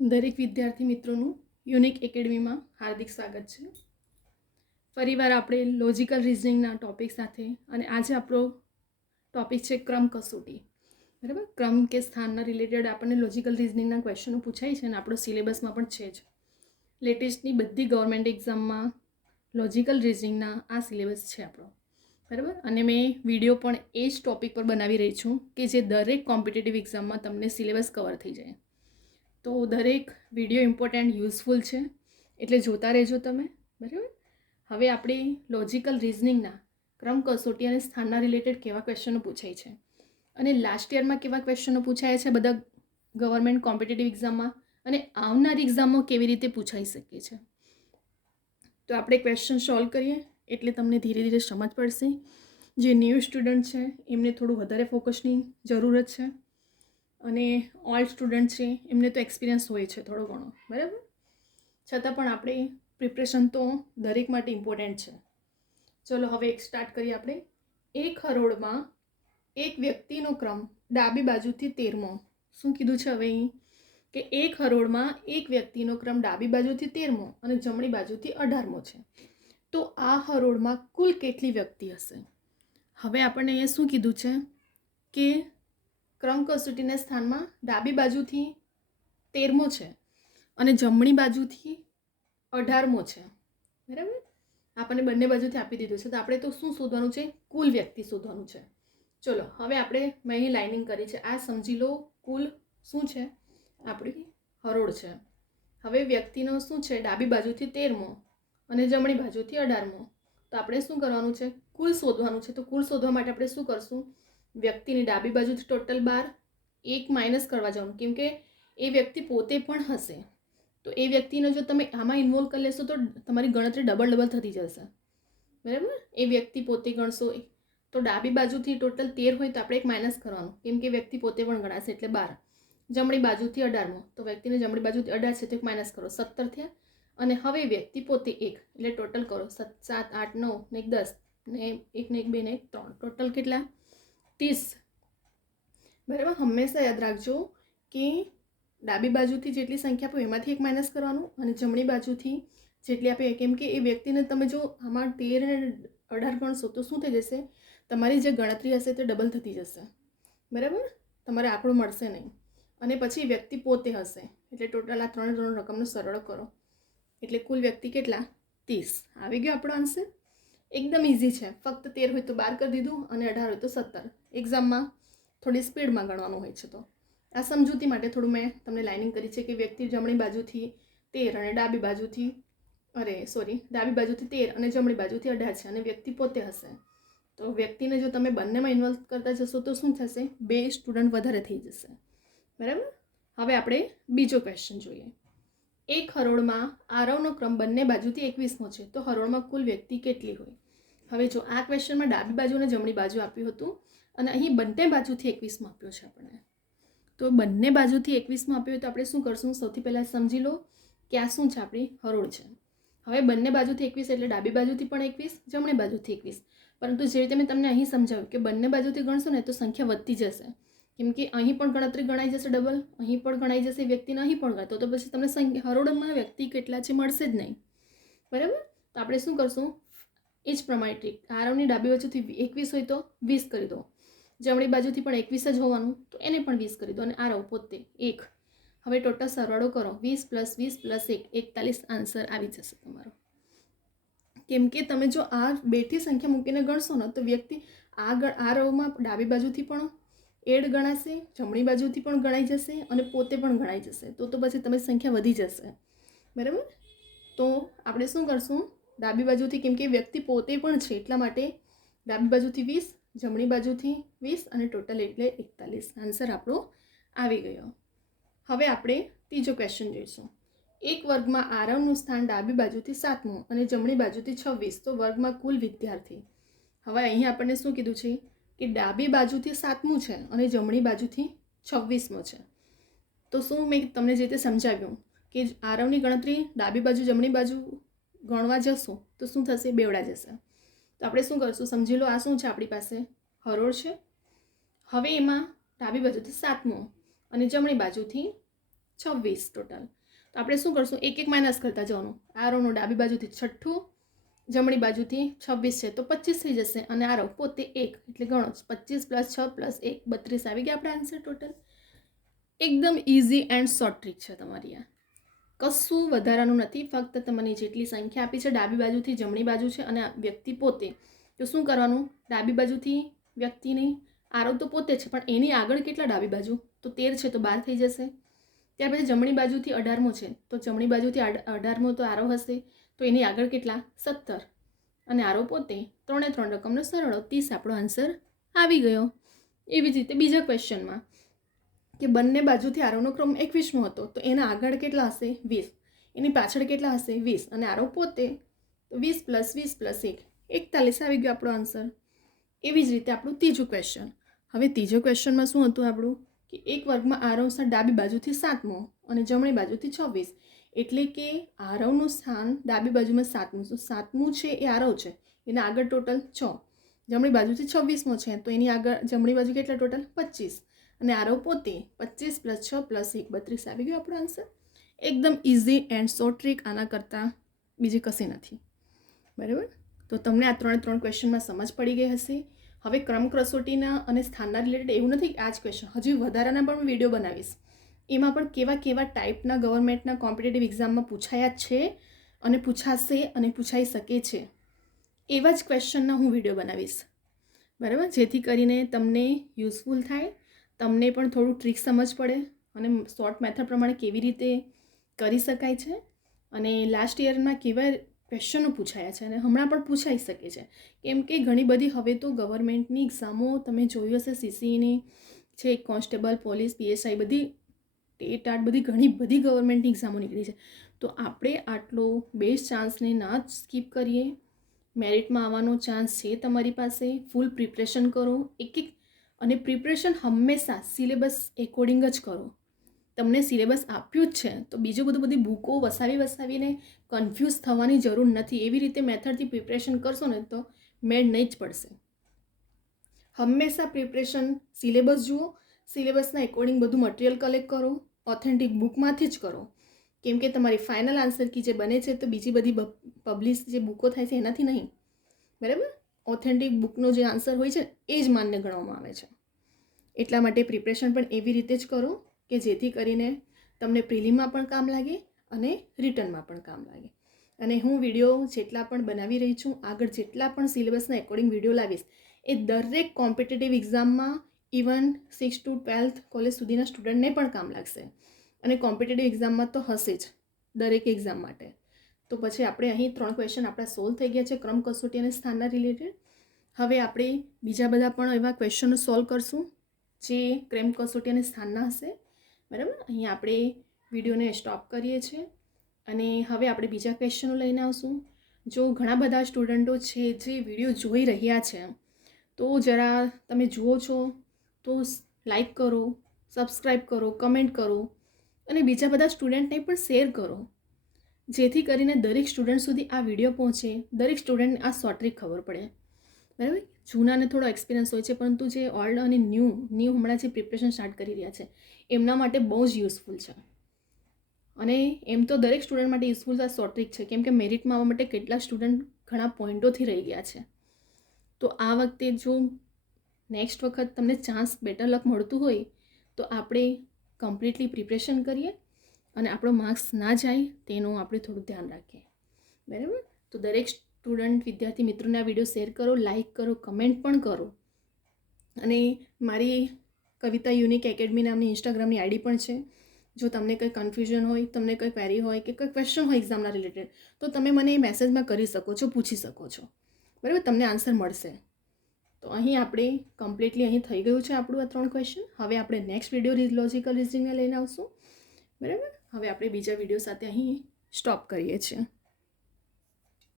દરેક વિદ્યાર્થી મિત્રોનું યુનિક એકેડમીમાં હાર્દિક સ્વાગત છે. ફરીવાર આપણે લોજિકલ રિઝનિંગના ટૉપિક સાથે અને આજે આપણો ટૉપિક છે ક્રમ કસોટી. બરાબર, ક્રમ કે સ્થાનના રિલેટેડ આપણને લોજિકલ રિઝનિંગના ક્વેશ્ચનો પૂછાય છે અને આપણો સિલેબસમાં પણ છે જ. લેટેસ્ટની બધી ગવર્મેન્ટ એક્ઝામમાં લોજિકલ રિઝનિંગના આ સિલેબસ છે આપણો. બરાબર, અને મેં વિડીયો પણ એ જ ટૉપિક પર બનાવી રહી છું કે જે દરેક કોમ્પિટિટિવ એક્ઝામમાં તમને સિલેબસ કવર થઈ જાય. તો દરેક વિડીયો ઇમ્પોર્ટન્ટ યુઝફુલ છે, એટલે જોતા રહેજો તમે. બરાબર, હવે આપણે લોજિકલ રિઝનિંગના ક્રમ કસોટી અને સ્થાનના રિલેટેડ કેવા ક્વેશ્ચનો પૂછાય છે અને લાસ્ટ યરમાં કેવા ક્વેશ્ચનો પૂછાયા છે બધા ગવર્મેન્ટ કોમ્પિટિટિવ એક્ઝામમાં અને આવનારી એક્ઝામમાં કેવી રીતે પૂછાઈ શકે છે. તો આપણે ક્વેશ્ચન સોલ્વ કરીએ એટલે તમને ધીરે ધીરે સમજ પડશે. જે ન્યૂ સ્ટુડન્ટ છે એમને થોડું વધારે ફોકસની જરૂરત છે અને ઓલ્ડ સ્ટુડન્ટ છે એમને તો એક્સપિરિયન્સ હોય છે થોડો ઘણો. બરાબર, છતાં પણ આપણે પ્રિપરેશન તો દરેક માટે ઇમ્પોર્ટન્ટ છે. ચલો હવે એક સ્ટાર્ટ કરીએ આપણે. એક હરોળમાં એક વ્યક્તિનો ક્રમ ડાબી બાજુથી 13મો. શું કીધું છે હવે અહીં કે એક હરોળમાં એક વ્યક્તિનો ક્રમ ડાબી બાજુથી 13મો અને જમણી બાજુથી 18મો છે. તો આ હરોળમાં કુલ કેટલી વ્યક્તિ હશે? હવે આપણને અહીંયા શું કીધું છે કે ક્રમ કસોટીના સ્થાનમાં ડાબી બાજુથી 13મો છે અને જમણી બાજુથી 18મો છે. બરાબર, આપણને બંને બાજુથી આપી દીધું છે. તો આપણે તો શું શોધવાનું છે? કુલ વ્યક્તિ શોધવાનું છે. ચલો હવે આપણે મેં અહીં લાઇનિંગ કરી છે, આ સમજી લો કુલ શું છે આપણી હરોળ છે. હવે વ્યક્તિનો શું છે? ડાબી બાજુથી 13મો અને જમણી બાજુથી 18મો. તો આપણે શું કરવાનું છે? કુલ શોધવાનું છે. તો કુલ શોધવા માટે આપણે શું કરશું? વ્યક્તિની ડાબી બાજુથી ટોટલ 12, એક માઇનસ કરવા જવાનું, કેમ કે એ વ્યક્તિ પોતે પણ હશે. તો એ વ્યક્તિને જો તમે આમાં ઇન્વોલ્વ કરી લેશો તો તમારી ગણતરી ડબલ થતી જશે. બરાબર, એ વ્યક્તિ પોતે ગણશો તો ડાબી બાજુથી ટોટલ 13 હોય તો આપણે એક માઇનસ કરવાનું, કેમ કે વ્યક્તિ પોતે પણ ગણાશે એટલે 12. જમણી બાજુથી 18મો, તો વ્યક્તિને જમણી બાજુથી 18 છે તો એક માઇનસ કરો, 17 થયા. અને હવે વ્યક્તિ પોતે 1 એટલે ટોટલ કરો 7, 8, 9 ને 1 10 ને 1 ને 1 2 ને 1 3, ટોટલ કેટલા? 30. બરાબર, હંમેશા યાદ રાખજો કે ડાબી બાજુથી જેટલી સંખ્યા આપો એમાંથી એક માઇનસ કરવાનું અને જમણી બાજુથી જેટલી આપે, કેમ કે એ વ્યક્તિને તમે જો આમાં 13 અને 18 ગણશો તો શું થઈ જશે? તમારી જે ગણતરી હશે તે ડબલ થતી જશે. બરાબર, તમારે આંકડો મળશે નહીં. અને પછી વ્યક્તિ પોતે હશે એટલે ટોટલ આ ત્રણ રકમનો સરળ કરો એટલે કુલ વ્યક્તિ કેટલા? 30. આવી ગયો આપણો આન્સર. એકદમ ઇઝી છે. ફક્ત 13 હોય તો 12 કરી દીધું અને 18 હોય તો 17. એક્ઝામમાં થોડી સ્પીડમાં ગણવાનું હોય છે. તો આ સમજૂતી માટે થોડું મેં તમને લાઇનિંગ કરી છે કે વ્યક્તિ જમણી બાજુથી 13 અને ડાબી બાજુથી ડાબી બાજુથી 13 અને જમણી બાજુથી 18 છે અને વ્યક્તિ પોતે હશે. તો વ્યક્તિને જો તમે બંનેમાં ઇન્વોલ્વ કરતા જશો તો શું થશે? 2 સ્ટુડન્ટ વધારે થઈ જશે. બરાબર, હવે આપણે બીજો ક્વેશ્ચન જોઈએ. એક હરોળમાં આરવનો ક્રમ બંને બાજુથી 21મો છે, તો હરોળમાં કુલ વ્યક્તિ કેટલી હોય? હવે જો આ ક્વેશ્ચનમાં ડાબી બાજુ અને જમણી બાજુ આપ્યું હતું અને અહીં બંને બાજુથી 21માં આપ્યો છે આપણને. તો બંને બાજુથી 21માં આપ્યો હોય તો આપણે શું કરશું? સૌથી પહેલાં સમજી લો કે આ શું છે? આપણી હરોળ છે. હવે બંને બાજુથી 21 એટલે ડાબી બાજુથી પણ 21, જમણી બાજુથી 21. પરંતુ જે રીતે મેં તમને અહીં સમજાવ્યું કે બંને બાજુથી ગણશો ને તો સંખ્યા વધતી જશે, કેમ કે અહીં પણ ગણતરી ગણાઈ જશે ડબલ, અહીં પણ ગણાઈ જશે વ્યક્તિને, અહીં પણ ગણાય તો પછી તમને હરોળમાં વ્યક્તિ કેટલા છે મળશે જ નહીં. બરાબર, તો આપણે શું કરશું? એ જ પ્રમાણે ટ્રીક. આરવની ડાબી બાજુથી 21 હોય તો 20 કરી દો, જમણી બાજુથી પણ 21 જ હોવાનું તો એને પણ 20 કરી દો અને આરવ પોતે 1. હવે ટોટલ સરવાળો કરો, 20 + 20 + 1 41 આન્સર આવી જશે તમારો. કેમ કે તમે જો આ બેથી સંખ્યા મૂકીને ગણશો ને તો વ્યક્તિ આ રવમાં ડાબી બાજુથી પણ એડ ગણાશે, જમણી બાજુથી પણ ગણાઈ જશે અને પોતે પણ ગણાઈ જશે. તો પછી તમારી સંખ્યા વધી જશે. બરાબર, તો આપણે શું કરશું? ડાબી બાજુથી, કેમ કે વ્યક્તિ પોતે પણ છે એટલા માટે ડાબી બાજુથી 20, જમણી બાજુથી 20 અને ટોટલ એટલે 41. આન્સર આપણો આવી ગયો. હવે આપણે ત્રીજો ક્વેશ્ચન જોઈશું. એક વર્ગમાં આરવનું સ્થાન ડાબી બાજુથી 7મું અને જમણી બાજુથી 26, તો વર્ગમાં કુલ વિદ્યાર્થી. હવે અહીં આપણને શું કીધું છે કે ડાબી બાજુથી 7મું છે અને જમણી બાજુથી 26મો છે. તો શું મેં તમને જે રીતે સમજાવ્યું કે આરવની ગણતરી ડાબી બાજુ જમણી બાજુ ગણવા જશો તો શું થશે? બેવડા જશે. તો આપણે શું કરશું? સમજી લો આ શું છે? આપણી પાસે હરોળ છે. હવે એમાં ડાબી બાજુથી 7મો અને જમણી બાજુથી 26 ટોટલ. તો આપણે શું કરશું, એક એક માઇનસ કરતા જવાનું. આ રોનું ડાબી બાજુથી 6, જમણી બાજુથી 26 છે તો 25 થઈ જશે, અને આ રો પોતે 1 એટલે ગણો 25 + 6 + 1 32 આવી ગયા આપણા આન્સર ટોટલ. એકદમ ઇઝી એન્ડ શોર્ટ ટ્રીક છે તમારી. આ કશું વધારાનું નથી, ફક્ત તમને જેટલી સંખ્યા આપી છે ડાબી બાજુથી જમણી બાજુ છે અને વ્યક્તિ પોતે, તો શું કરવાનું, ડાબી બાજુથી વ્યક્તિની આરો તો પોતે છે પણ એની આગળ કેટલા ડાબી બાજુ, તો 13 છે તો 12 થઈ જશે. ત્યાર પછી જમણી બાજુથી 18મો છે તો જમણી બાજુથી 18મો તો આરો હશે, તો એની આગળ કેટલા 17, અને આરો પોતે 3 3 રકમનો સરવાળો 30 આપણો આન્સર આવી ગયો. એવી જ રીતે બીજા ક્વેશ્ચનમાં કે બંને બાજુથી આરોનો ક્રમ 21મો હતો તો એના આગળ કેટલા હશે 20, એની પાછળ કેટલા હશે 20, અને આરો પોતે તો 20 + 20 + 1 41 આવી ગયો આપણો આન્સર. એવી જ રીતે આપણું ત્રીજું ક્વેશ્ચન. હવે ત્રીજો ક્વેશ્ચનમાં શું હતું આપણું કે એક વર્ગમાં આરવ સ્થાન ડાબી બાજુથી 7મો અને જમણી બાજુથી 26, એટલે કે આરવનું સ્થાન ડાબી બાજુમાં 7મું, તો 7મું છે એ આરવ છે, એના આગળ ટોટલ 6, જમણી બાજુથી 26મો છે તો એની આગળ જમણી બાજુ કેટલા ટોટલ 25, અને આરવ પોતે 25 + 6 + 1 32 આવી ગયો આપણો આન્સર. એકદમ ઇઝી એન્ડ શોર્ટ ટ્રીક, આના કરતાં બીજી કશી નથી. બરાબર, તો તમને આ 3 ક્વેશ્ચનમાં સમજ પડી ગઈ હશે. હવે ક્રમ કસોટીના અને સ્થાનના રિલેટેડ એવું નથી કે આ જ ક્વેશ્ચન, હજી વધારાના પણ વિડીયો બનાવીશ. એમાં પણ કેવા કેવા ટાઈપના ગવર્મેન્ટના કોમ્પિટિટિવ એક્ઝામમાં પૂછાયા છે અને પૂછાશે અને પૂછાઈ શકે છે એવા જ ક્વેશ્ચનના હું વિડીયો બનાવીશ. બરાબર, જેથી કરીને તમને યુઝફુલ થાય, તમને પણ થોડું ટ્રીક સમજ પડે અને શોર્ટ મેથડ પ્રમાણે કેવી રીતે કરી શકાય છે, અને લાસ્ટ યરમાં કેવા ક્વેશ્ચનો પૂછાયા છે અને હમણાં પણ પૂછાઈ શકે છે. કેમ કે ઘણી બધી હવે તો ગવર્મેન્ટની એક્ઝામો તમે જોયું હશે, સીસીની છે, કોન્સ્ટેબલ, પોલીસ, PSI, બધી ટેટ બધી ઘણી બધી ગવર્મેન્ટની એક્ઝામો નીકળી છે. તો આપણે આટલો બેસ્ટ ચાન્સને ના જ સ્કીપ કરીએ. મેરિટમાં આવવાનો ચાન્સ છે તમારી પાસે, ફૂલ પ્રિપરેશન કરો એક, અને પ્રિપરેશન હંમેશા સિલેબસ એકોર્ડિંગ જ કરો. તમને સિલેબસ આપ્યું જ છે તો બીજું બધી બુકો વસાવીને કન્ફ્યુઝ થવાની જરૂર નથી. એવી રીતે મેથડથી પ્રિપરેશન કરશો ને તો મેળ નહીં જ પડશે. હંમેશા પ્રિપરેશન સિલેબસ જુઓ, સિલેબસના એકોર્ડિંગ બધું મટીરિયલ કલેક્ટ કરો, ઓથેન્ટિક બુકમાંથી જ કરો. કેમ કે તમારી ફાઇનલ આન્સર કી જે બને છે તો બીજી બધી પબ્લિશ જે બુકો થાય છે એનાથી નહીં. બરાબર, ઓથેન્ટિક બુકનો જે આન્સર હોય છે એ જ માન્ય ગણવામાં આવે છે. એટલા માટે પ્રિપરેશન પણ એવી રીતે જ કરો કે જેથી કરીને તમને પ્રિલિમમાં પણ કામ લાગે અને રિટર્નમાં પણ કામ લાગે. અને હું વિડીયો જેટલા પણ બનાવી રહી છું, આગળ જેટલા પણ સિલેબસના એકોર્ડિંગ વિડીયો લાવીશ એ દરેક કોમ્પિટિટિવ એક્ઝામમાં, ઇવન 6 to 12th કોલેજ સુધીના સ્ટુડન્ટને પણ કામ લાગશે. અને કોમ્પિટિટિવ એક્ઝામમાં તો હશે જ દરેક એક્ઝામ માટે. તો પછી આપણે અહીં 3 ક્વેશ્ચન આપણા સોલ્વ થઈ ગયા છે ક્રમ કસોટી અને સ્થાનના રિલેટેડ. હવે આપણે બીજા બધા પણ એવા ક્વેશ્ચનો સોલ્વ કરશું જે ક્રમ કસોટી અને સ્થાનના હશે. બરાબર, અહીં આપણે વિડીયોને સ્ટોપ કરીએ છીએ અને હવે આપણે બીજા ક્વેશ્ચનો લઈને આવશું. જો ઘણા બધા સ્ટુડન્ટો છે જે વિડીયો જોઈ રહ્યા છે તો જરા તમે જુઓ છો તો લાઈક કરો, સબસ્ક્રાઈબ કરો, કમેન્ટ કરો અને બીજા બધા સ્ટુડન્ટને પણ શેર કરો, જેથી કરીને દરેક સ્ટુડન્ટ સુધી આ વિડીયો પહોંચે, દરેક સ્ટુડન્ટને આ શોર્ટ ટ્રીક ખબર પડે. બરાબર, જૂનાને થોડો એક્સપિરિયન્સ હોય છે પરંતુ જે ઓલ્ડ અને ન્યૂ હમણાં જે પ્રિપરેશન સ્ટાર્ટ કરી રહ્યા છે એમના માટે બહુ જ યુઝફુલ છે. અને એમ તો દરેક સ્ટુડન્ટ માટે યુઝફુલ આ શોર્ટ ટ્રીક છે, કેમ કે મેરિટમાં આવવા માટે કેટલાક સ્ટુડન્ટ ઘણા પોઈન્ટોથી રહી ગયા છે. તો આ વખતે જો નેક્સ્ટ વખત તમને ચાન્સ, બેટર લક મળતું હોય તો આપણે કમ્પ્લીટલી પ્રિપરેશન કરીએ અને આપણો માર્ક્સ ના જાય તેનું આપણે થોડું ધ્યાન રાખીએ. બરાબર, તો દરેક સ્ટુડન્ટ, વિદ્યાર્થી મિત્રોને આ વિડીયો શેર કરો, લાઈક કરો, કમેન્ટ પણ કરો. અને મારી કવિતા યુનિક એકેડમી નામની ઇન્સ્ટાગ્રામની આઈડી પણ છે. જો તમને કંઈ કન્ફ્યુઝન હોય, તમને કંઈ ક્વેરી હોય કે કંઈ ક્વેશ્ચન હોય એક્ઝામના રિલેટેડ તો તમે મને મેસેજમાં કરી શકો છો, પૂછી શકો છો. બરાબર, તમને આન્સર મળશે. તો અહીં આપણે કમ્પ્લીટલી અહીં થઈ ગયું છે આપણું આ 3 ક્વેશ્ચન. હવે આપણે નેક્સ્ટ વિડીયો લોજિકલ રિઝનિંગને લઈને આવશું. બરાબર, હવે આપણે બીજા વિડીયો સાથે અહીં સ્ટોપ કરીએ છીએ.